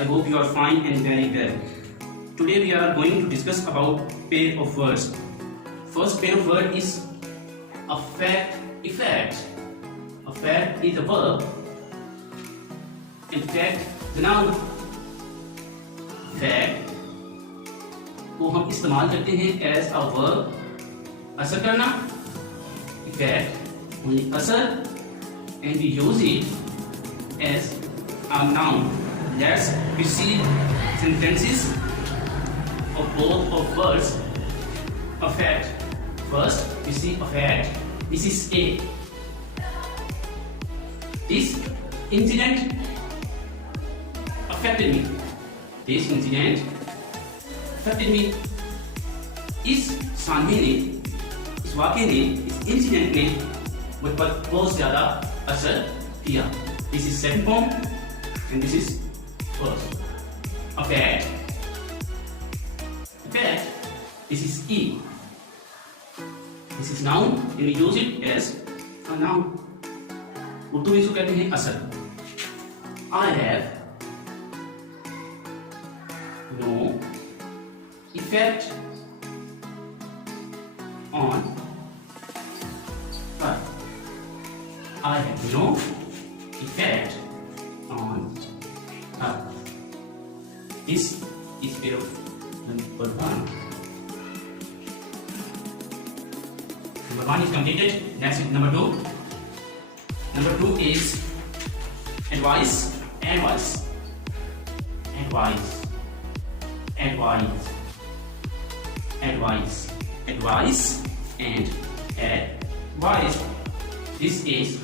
I hope you are fine and very well. Today we are going to discuss about pair of words. First pair of word is affect, effect. Affect is a verb. Effect the noun. Effect को हम इस्तेमाल करते हैं as a verb. असर करना. Effect only असर, and we use it as a noun. Let's see sentences of both of words. Affect. First, we see affect. This is A. This incident affected me. This incident affected me. इस सांधे ने, इस वाक़े ने, इस incident ने मुझ पर बहुत ज़्यादा असर किया. This is second form and this is first. Affect. Affect. This is E. This is noun and we use it as a noun. Urdu में इसको कहते हैं असर. I have no effect on her. I have no effect on her. This is pair of number one. Number one is completed. Next is number two. Number two is advice. Advice. Advice. Advice. Advice. Advice and advice. This is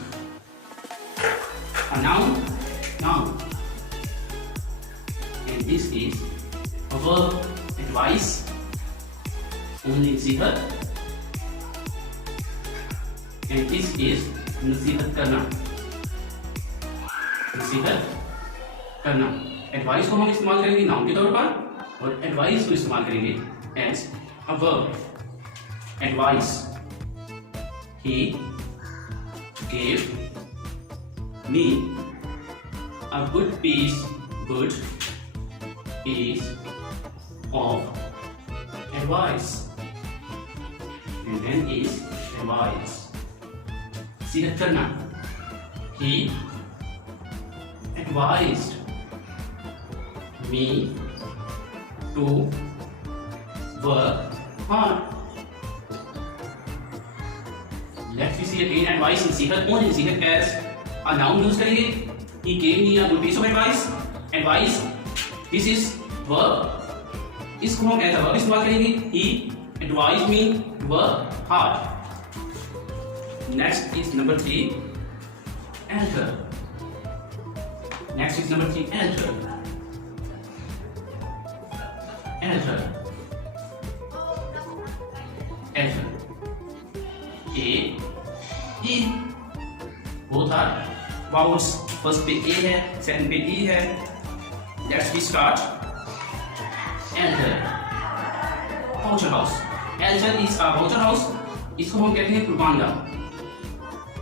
a noun. Noun. And this is a verb. Advice. Only sigar. And this is नसीहत करना. नसीहत करना. Advice को हम इस्तेमाल करेंगे noun के तौर पर और एडवाइस को इस्तेमाल करेंगे as a verb. Advice. He gave me a good piece of advice. And then is advice. नसीहत करना. He advised me to work hard. Let's see again advice. नसीहत only नसीहत as a noun use करेंगे. He gave me a good piece of advice. Advice. This is verb. इसको हम as a verb इस्तेमाल करेंगे. He advised me to work hard. Next is number three. Enter. Next is number three. Enter. Enter. Enter. A, E. Both are vowels. First पे A है, second पे E है. Let's start. Enter. Voucher house. Enter is a voucher house. इसको हम कहते हैं कुर्बानगा.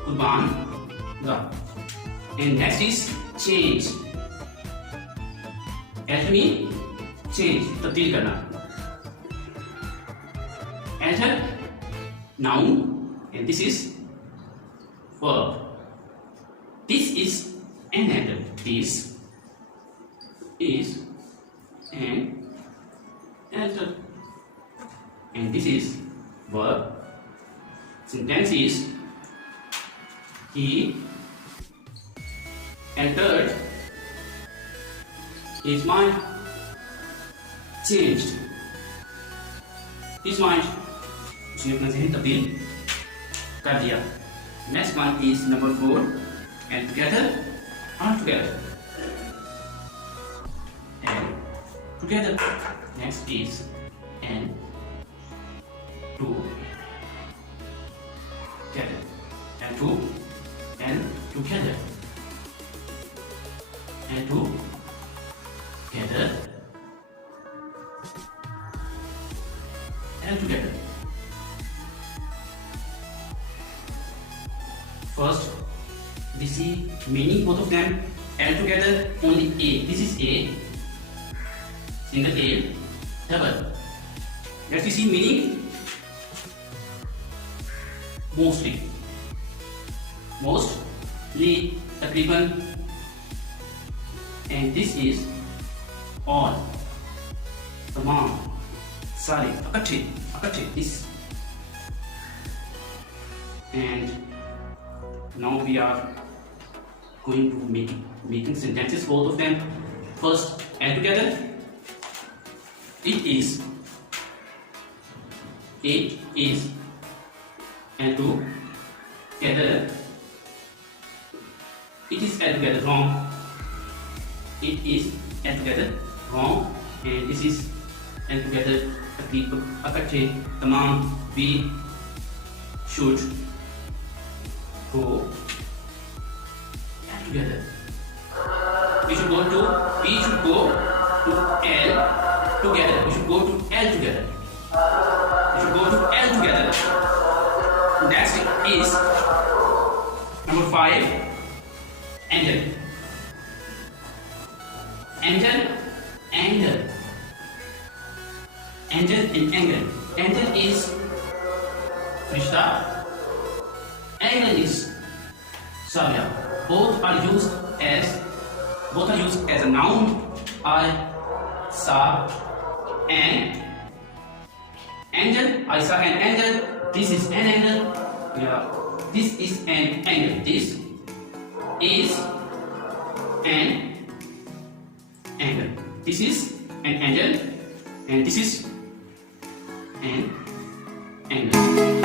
कुर्बानगा. And next is change. Enter mean change, तब्दील करना. Enter noun and this is verb. This is an enter. This is an enter. And this is verb. Sentence is he entered his mind changed his mind. उसने अपना ज़हन तब्दील कर दिया. Next one is number 4 and together and together and together. Next is and two together and two and together and two together and together. First, we see meaning both of them and together only A. This is A single tail, double. Let's see meaning. Mostly, तकरीबन, and this is all, तमाम, सारे, इकट्ठे, this. And now we are going to making sentences, both of them. First, altogether. It is, and together. It is altogether wrong. It is altogether wrong. And this is altogether तकरीबन, इकट्ठे, तमाम. We should go together. We should go to L together. We should go to L together. We should go to L together. Next is number 5. Angle. Angle and angle. Angle is rishta. Angle is savya. Both are used as a noun. I saw an angle. I saw an angle. This is an angle. Yeah. This is an angle. This is an angle. This is an angle, and this is an angle.